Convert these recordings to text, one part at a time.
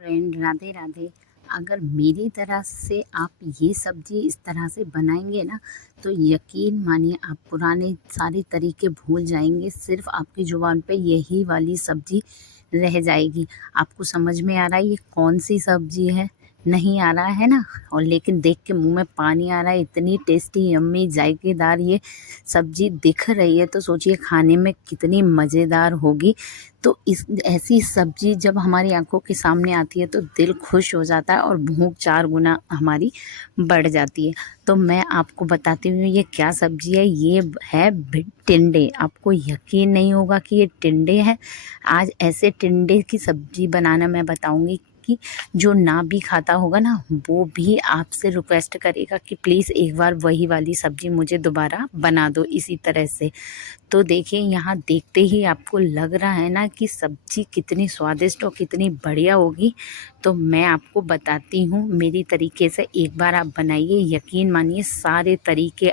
Friend, Radhe Radhe. अगर मेरी तरह से आप ये सब्ज़ी इस तरह से बनाएंगे ना, तो यकीन मानिए आप पुराने सारे तरीके भूल जाएंगे। सिर्फ आपकी ज़ुबान पे यही वाली सब्ज़ी रह जाएगी। आपको समझ में आ रहा है ये कौन सी सब्ज़ी है? नहीं आ रहा है ना? और लेकिन देख के मुंह में पानी आ रहा है। इतनी टेस्टी, यम्मी, जायकेदार ये सब्ज़ी दिख रही है तो सोचिए खाने में कितनी मज़ेदार होगी। तो इस ऐसी सब्ज़ी जब हमारी आँखों के सामने आती है तो दिल खुश हो जाता है और भूख 4 गुना हमारी बढ़ जाती है। तो मैं आपको बताती हूँ ये क्या सब्ज़ी है। ये है टिंडे। आपको यकीन नहीं होगा कि ये टिंडे हैं। आज ऐसे टिंडे की सब्ज़ी बनाना मैं बताऊँगी कि जो ना भी खाता होगा ना, वो भी आपसे रिक्वेस्ट करेगा कि प्लीज़ एक बार वही वाली सब्ज़ी मुझे दोबारा बना दो इसी तरह से। तो देखिए यहाँ देखते ही आपको लग रहा है ना कि सब्ज़ी कितनी स्वादिष्ट और कितनी बढ़िया होगी। तो मैं आपको बताती हूँ मेरी तरीके से, एक बार आप बनाइए, यकीन मानिए सारे तरीके।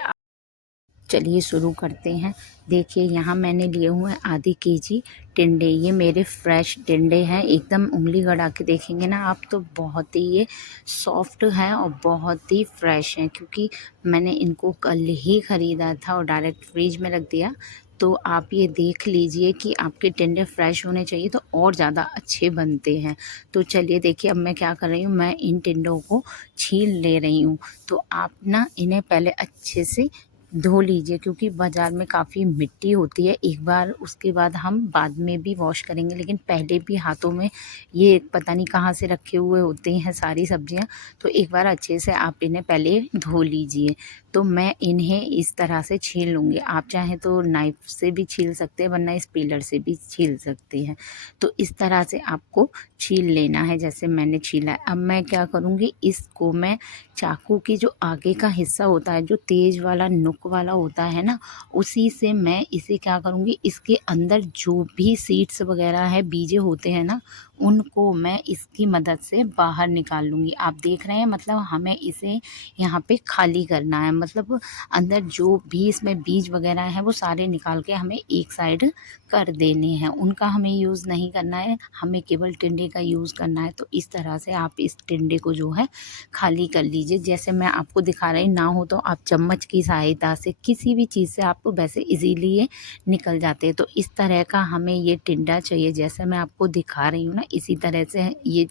चलिए शुरू करते हैं। देखिए यहाँ मैंने लिए हुए हैं आधी केजी टिंडे। ये मेरे फ्रेश टिंडे हैं, एकदम उंगली गड़ा के देखेंगे ना आप तो बहुत ही ये सॉफ्ट हैं और बहुत ही फ्रेश हैं, क्योंकि मैंने इनको कल ही ख़रीदा था और डायरेक्ट फ्रिज में रख दिया। तो आप ये देख लीजिए कि आपके टिंडे फ्रेश होने चाहिए तो और ज़्यादा अच्छे बनते हैं। तो चलिए देखिए अब मैं क्या कर रही हूँ, मैं इन टिंडों को छील ले रही हूँ। तो आप ना इन्हें पहले अच्छे से धो लीजिए, क्योंकि बाज़ार में काफ़ी मिट्टी होती है। एक बार उसके बाद हम बाद में भी वॉश करेंगे, लेकिन पहले भी हाथों में ये पता नहीं कहाँ से रखे हुए होते हैं सारी सब्जियां। तो एक बार अच्छे से आप इन्हें पहले धो लीजिए। तो मैं इन्हें इस तरह से छील लूँगी। आप चाहें तो नाइफ़ से भी छील सकते हैं, वरना इस पीलर से भी छील सकते हैं। तो इस तरह से आपको छील लेना है जैसे मैंने छीला है। अब मैं क्या करूँगी, इसको मैं चाकू की जो आगे का हिस्सा होता है, जो तेज़ वाला नुक वाला होता है ना, उसी से मैं इसे क्या करूँगी, इसके अंदर जो भी सीड्स वगैरह है, बीजे होते हैं ना, उनको मैं इसकी मदद से बाहर निकाल लूँगी। आप देख रहे हैं, मतलब हमें इसे यहाँ पे खाली करना है। मतलब अंदर जो भी इसमें बीज वगैरह हैं वो सारे निकाल के हमें एक साइड कर देने हैं। उनका हमें यूज़ नहीं करना है, हमें केवल टिंडे का यूज़ करना है। तो इस तरह से आप इस टिंडे को जो है खाली कर लीजिए। जैसे मैं आपको दिखा रही, ना हो तो आप चम्मच की सहायता से, किसी भी चीज़ से आपको वैसे इजीली ये निकल जाते हैं। तो इस तरह का हमें ये टिंडा चाहिए, जैसे मैं आपको दिखा रही हूँ ना, इसी तरह से ये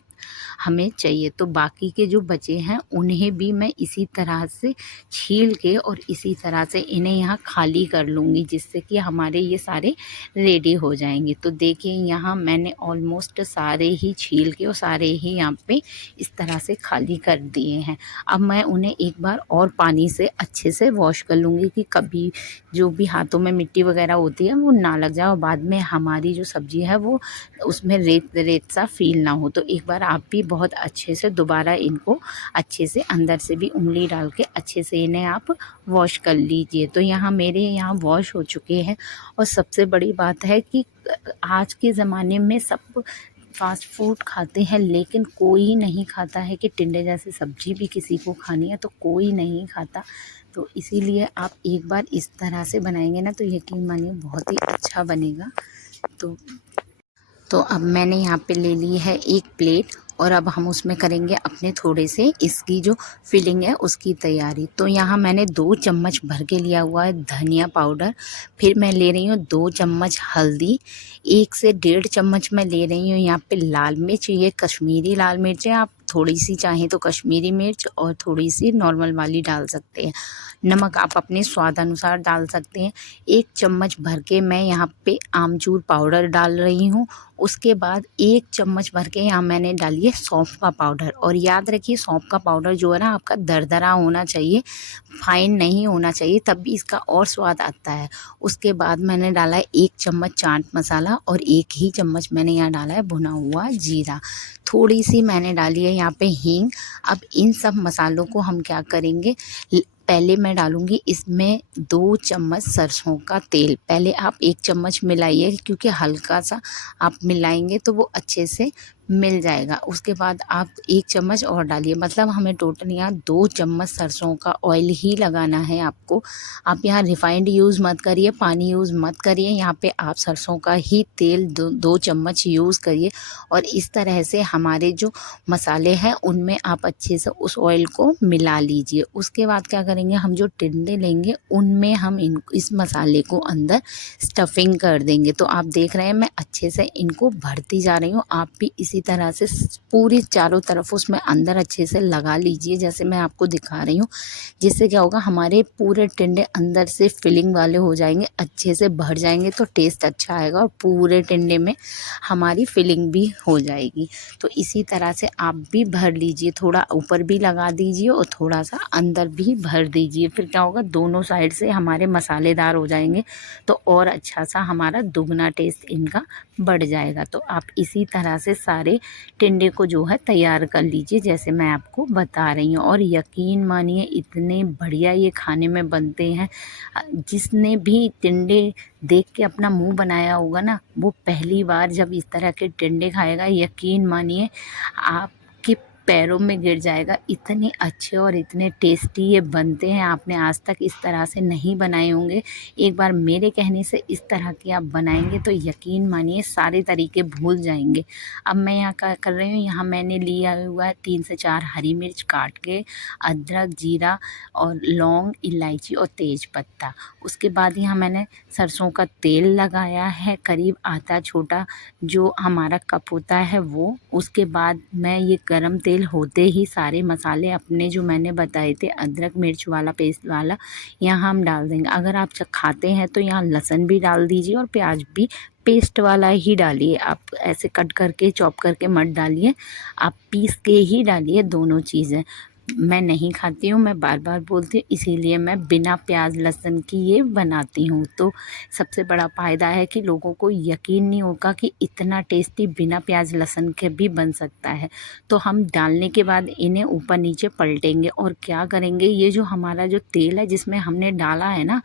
हमें चाहिए। तो बाकी के जो बचे हैं उन्हें भी मैं इसी तरह से छील के और इसी तरह से इन्हें यहाँ खाली कर लूँगी, जिससे कि हमारे ये सारे रेडी हो जाएंगे। तो देखिए यहाँ मैंने ऑलमोस्ट सारे ही छील के और सारे ही यहाँ पे इस तरह से खाली कर दिए हैं। अब मैं उन्हें एक बार और पानी से अच्छे से वॉश कर लूँगी कि कभी जो भी हाथों में मिट्टी वगैरह होती है वो ना लग जाए और बाद में हमारी जो सब्ज़ी है वो उसमें रेत रेत सा फील ना हो। तो एक बार आप भी बहुत अच्छे से दोबारा इनको अच्छे से अंदर से भी उंगली डाल के अच्छे से इन्हें आप वॉश कर लीजिए। तो यहाँ मेरे यहाँ वॉश हो चुके हैं। और सबसे बड़ी बात है कि आज के ज़माने में सब फ़ास्ट फूड खाते हैं, लेकिन कोई नहीं खाता है कि टिंडे जैसी सब्ज़ी भी किसी को खानी है, तो कोई नहीं खाता। तो इसीलिए आप एक बार इस तरह से बनाएंगे ना तो यकीन मानिए बहुत ही अच्छा बनेगा। तो अब मैंने यहाँ पे ले ली है एक प्लेट और अब हम उसमें करेंगे अपने थोड़े से इसकी जो फिलिंग है उसकी तैयारी। तो यहाँ मैंने 2 चम्मच भर के लिया हुआ है धनिया पाउडर। फिर मैं ले रही हूँ 2 चम्मच हल्दी, 1 से 1.5 चम्मच मैं ले रही हूँ यहाँ पे लाल मिर्च। ये कश्मीरी लाल मिर्च है, आप थोड़ी सी चाहें तो कश्मीरी मिर्च और थोड़ी सी नॉर्मल वाली डाल सकते हैं। नमक आप अपने स्वाद अनुसार डाल सकते हैं। 1 चम्मच भर के मैं यहाँ पे आमचूर पाउडर डाल रही हूँ। उसके बाद 1 चम्मच भर के यहाँ मैंने डाली है सौंफ का पाउडर। और याद रखिए सौंफ का पाउडर जो है ना आपका दरदरा होना चाहिए, फाइन नहीं होना चाहिए, तब भी इसका और स्वाद आता है। उसके बाद मैंने डाला है 1 चम्मच चाट मसाला और 1 ही चम्मच मैंने यहाँ डाला है भुना हुआ जीरा। थोड़ी सी मैंने डाली है यहाँ पे हींग। अब इन सब मसालों को हम क्या करेंगे, पहले मैं डालूँगी इसमें 2 चम्मच सरसों का तेल। पहले आप 1 चम्मच मिलाइए, क्योंकि हल्का सा आप मिलाएंगे तो वो अच्छे से मिल जाएगा। उसके बाद आप 1 चम्मच और डालिए, मतलब हमें टोटल यहाँ 2 चम्मच सरसों का ऑयल ही लगाना है आपको। आप यहाँ रिफाइंड यूज़ मत करिए, पानी यूज़ मत करिए, यहाँ पे आप सरसों का ही तेल 2 चम्मच यूज़ करिए। और इस तरह से हमारे जो मसाले हैं उनमें आप अच्छे से उस ऑयल को मिला लीजिए। उसके बाद क्या करेंगे, हम जो टिंडे लेंगे उनमें हम इस मसाले को अंदर स्टफिंग कर देंगे। तो आप देख रहे हैं मैं अच्छे से इनको भरती जा रही हूँ। आप भी इसी तरह से पूरी चारों तरफ उसमें अंदर अच्छे से लगा लीजिए, जैसे मैं आपको दिखा रही हूँ। जिससे क्या होगा, हमारे पूरे टिंडे अंदर से फिलिंग वाले हो जाएंगे, अच्छे से भर जाएंगे, तो टेस्ट अच्छा आएगा और पूरे टिंडे में हमारी फिलिंग भी हो जाएगी। तो इसी तरह से आप भी भर लीजिए, थोड़ा ऊपर भी लगा दीजिए और थोड़ा सा अंदर भी भर दीजिए। फिर क्या होगा, दोनों साइड से हमारे मसालेदार हो जाएंगे, तो और अच्छा सा हमारा दुगना टेस्ट इनका बढ़ जाएगा। तो आप इसी तरह से सारे टिंडे को जो है तैयार कर लीजिए, जैसे मैं आपको बता रही हूँ। और यकीन मानिए इतने बढ़िया ये खाने में बनते हैं, जिसने भी टिंडे देख के अपना मुंह बनाया होगा ना, वो पहली बार जब इस तरह के टिंडे खाएगा, यकीन मानिए आपके पैरों में गिर जाएगा। इतने अच्छे और इतने टेस्टी ये बनते हैं, आपने आज तक इस तरह से नहीं बनाए होंगे। एक बार मेरे कहने से इस तरह के आप बनाएंगे तो यकीन मानिए सारे तरीके भूल जाएंगे। अब मैं यहाँ क्या कर रही हूँ, यहाँ मैंने लिया हुआ है 3 से 4 हरी मिर्च काट के, अदरक, जीरा और लौंग, इलायची और तेज पत्ता। उसके बाद यहाँ मैंने सरसों का तेल लगाया है, करीब आधा छोटा जो हमारा कप होता है वो। उसके बाद मैं ये गरम तेल होते ही सारे मसाले अपने जो मैंने बताए थे, अदरक मिर्च वाला पेस्ट वाला, यहाँ हम डाल देंगे। अगर आप खाते हैं तो यहाँ लहसुन भी डाल दीजिए और प्याज भी पेस्ट वाला ही डालिए। आप ऐसे कट करके चॉप करके मत डालिए, आप पीस के ही डालिए दोनों चीज़ें। मैं नहीं खाती हूँ, मैं बार बार बोलती हूँ, इसीलिए मैं बिना प्याज लहसुन की ये बनाती हूँ। तो सबसे बड़ा फ़ायदा है कि लोगों को यकीन नहीं होगा कि इतना टेस्टी बिना प्याज लहसुन के भी बन सकता है। तो हम डालने के बाद इन्हें ऊपर नीचे पलटेंगे और क्या करेंगे, ये जो हमारा जो तेल है जिसमें हमने डाला है ना,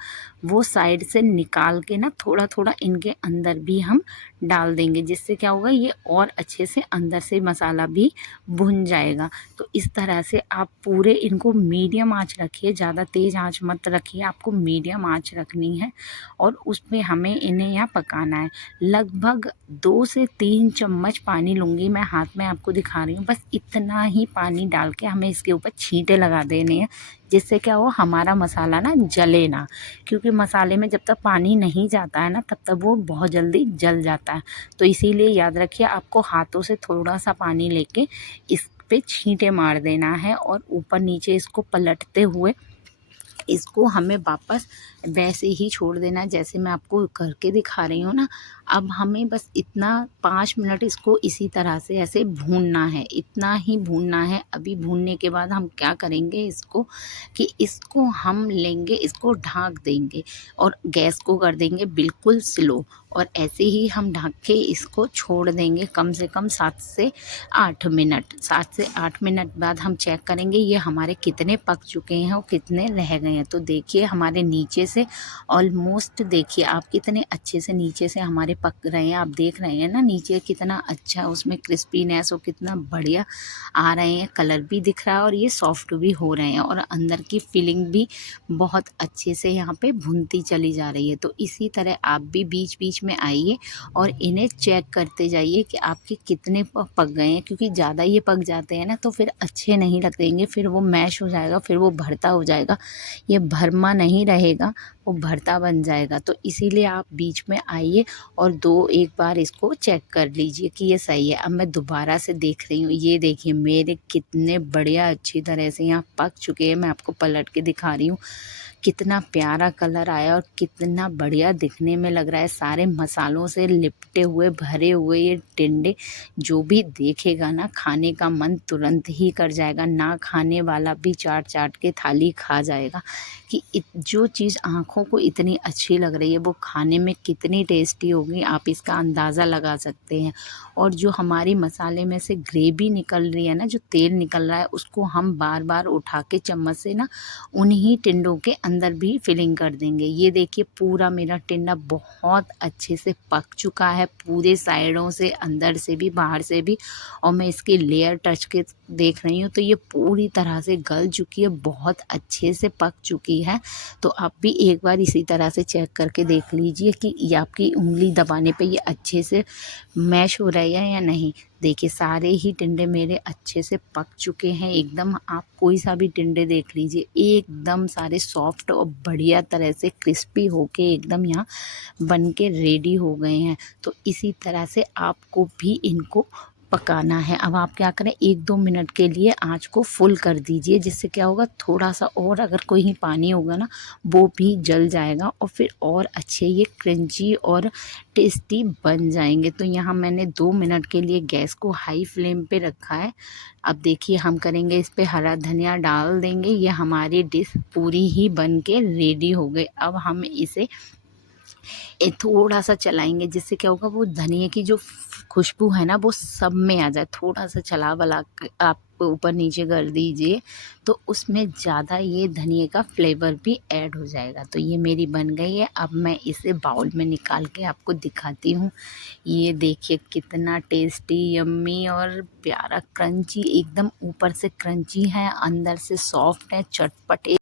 वो साइड से निकाल के ना थोड़ा थोड़ा इनके अंदर भी हम डाल देंगे। जिससे क्या होगा, ये और अच्छे से अंदर से मसाला भी भुन जाएगा। तो इस तरह से आप पूरे इनको मीडियम आंच रखिए, ज़्यादा तेज़ आंच मत रखिए, आपको मीडियम आंच रखनी है। और उसमें हमें इन्हें यहाँ पकाना है। लगभग 2 से 3 चम्मच पानी लूँगी मैं, हाथ में आपको दिखा रही हूँ, बस इतना ही पानी डाल के हमें इसके ऊपर छींटे लगा देने हैं। जिससे क्या हो, हमारा मसाला ना जले ना, क्योंकि मसाले में जब तक पानी नहीं जाता है ना तब तक वो बहुत जल्दी जल जाता है। तो इसीलिए याद रखिए, आपको हाथों से थोड़ा सा पानी लेके इस पे छींटे मार देना है और ऊपर नीचे इसको पलटते हुए इसको हमें वापस वैसे ही छोड़ देना है जैसे मैं आपको करके दिखा रही हूँ ना। अब हमें बस इतना 5 मिनट इसको इसी तरह से ऐसे भूनना है, इतना ही भूनना है। अभी भूनने के बाद हम क्या करेंगे इसको, कि इसको हम लेंगे, इसको ढक देंगे और गैस को कर देंगे बिल्कुल स्लो। और ऐसे ही हम ढक के इसको छोड़ देंगे कम से कम 7 से 8 मिनट। 7 से 8 मिनट बाद हम चेक करेंगे ये हमारे कितने पक चुके हैं और कितने रह गए हैं। तो देखिए हमारे नीचे से ऑलमोस्ट, देखिए आप कितने अच्छे से नीचे से हमारे पक रहे हैं। आप देख रहे हैं ना नीचे कितना अच्छा उसमें क्रिस्पीनेस और कितना बढ़िया आ रहे हैं, कलर भी दिख रहा है और ये सॉफ्ट भी हो रहे हैं और अंदर की फीलिंग भी बहुत अच्छे से यहाँ पे भुनती चली जा रही है। तो इसी तरह आप भी बीच बीच में आइए और इन्हें चेक करते जाइए कि आपके कितने पक गए हैं, क्योंकि ज़्यादा ये पक जाते हैं ना तो फिर अच्छे नहीं लगेंगे, फिर वो मैश हो जाएगा, फिर वो भरता हो जाएगा, ये भरमा नहीं रहेगा, वो भरता बन जाएगा। तो इसीलिए आप बीच में आइए और एक बार इसको चेक कर लीजिए कि ये सही है। अब मैं दोबारा से देख रही हूँ, ये देखिए मेरे कितने बढ़िया अच्छी तरह से यहाँ पक चुके हैं। मैं आपको पलट के दिखा रही हूँ, कितना प्यारा कलर आया और कितना बढ़िया दिखने में लग रहा है। सारे मसालों से लिपटे हुए भरे हुए ये टिंडे, जो भी देखेगा ना खाने का मन तुरंत ही कर जाएगा, ना खाने वाला भी चाट चाट के थाली खा जाएगा। कि जो चीज़ आँखों को इतनी अच्छी लग रही है वो खाने में कितनी टेस्टी होगी, आप इसका अंदाज़ा लगा सकते हैं। और जो हमारी मसाले में से ग्रेवी निकल रही है ना, जो तेल निकल रहा है, उसको हम बार बार उठा के चम्मच से ना उन्हीं टिंडों के अंदर भी फिलिंग कर देंगे। ये देखिए पूरा मेरा टिंडा बहुत अच्छे से पक चुका है, पूरे साइडों से, अंदर से भी, बाहर से भी। और मैं इसकी लेयर टच के देख रही हूँ तो ये पूरी तरह से गल चुकी है, बहुत अच्छे से पक चुकी है। तो आप भी एक बार इसी तरह से चेक करके देख लीजिए कि ये आपकी उंगली दबाने पे ये अच्छे से मैश हो रहा है या नहीं। देखिए सारे ही टिंडे मेरे अच्छे से पक चुके हैं एकदम। आप कोई सा भी टिंडे देख लीजिए, एकदम सारे सॉफ्ट और बढ़िया तरह से क्रिस्पी होके एकदम यहाँ बन के रेडी हो गए हैं। तो इसी तरह से आपको भी इनको पकाना है। अब आप क्या करें, 1-2 मिनट के लिए आँच को फुल कर दीजिए, जिससे क्या होगा, थोड़ा सा और अगर कोई पानी होगा ना वो भी जल जाएगा और फिर और अच्छे ये क्रंची और टेस्टी बन जाएंगे। तो यहाँ मैंने 2 मिनट के लिए गैस को हाई फ्लेम पे रखा है। अब देखिए हम करेंगे, इस पे हरा धनिया डाल देंगे। ये हमारी डिश पूरी ही बन के रेडी हो गई। अब हम इसे थोड़ा सा चलाएंगे, जिससे क्या होगा, वो धनिया की जो खुशबू है ना वो सब में आ जाए। थोड़ा सा चला वला आप ऊपर नीचे कर दीजिए तो उसमें ज़्यादा ये धनिया का फ्लेवर भी ऐड हो जाएगा। तो ये मेरी बन गई है। अब मैं इसे बाउल में निकाल के आपको दिखाती हूँ। ये देखिए कितना टेस्टी, यम्मी और प्यारा क्रंची, एकदम ऊपर से क्रंची है, अंदर से सॉफ्ट है, चटपटे।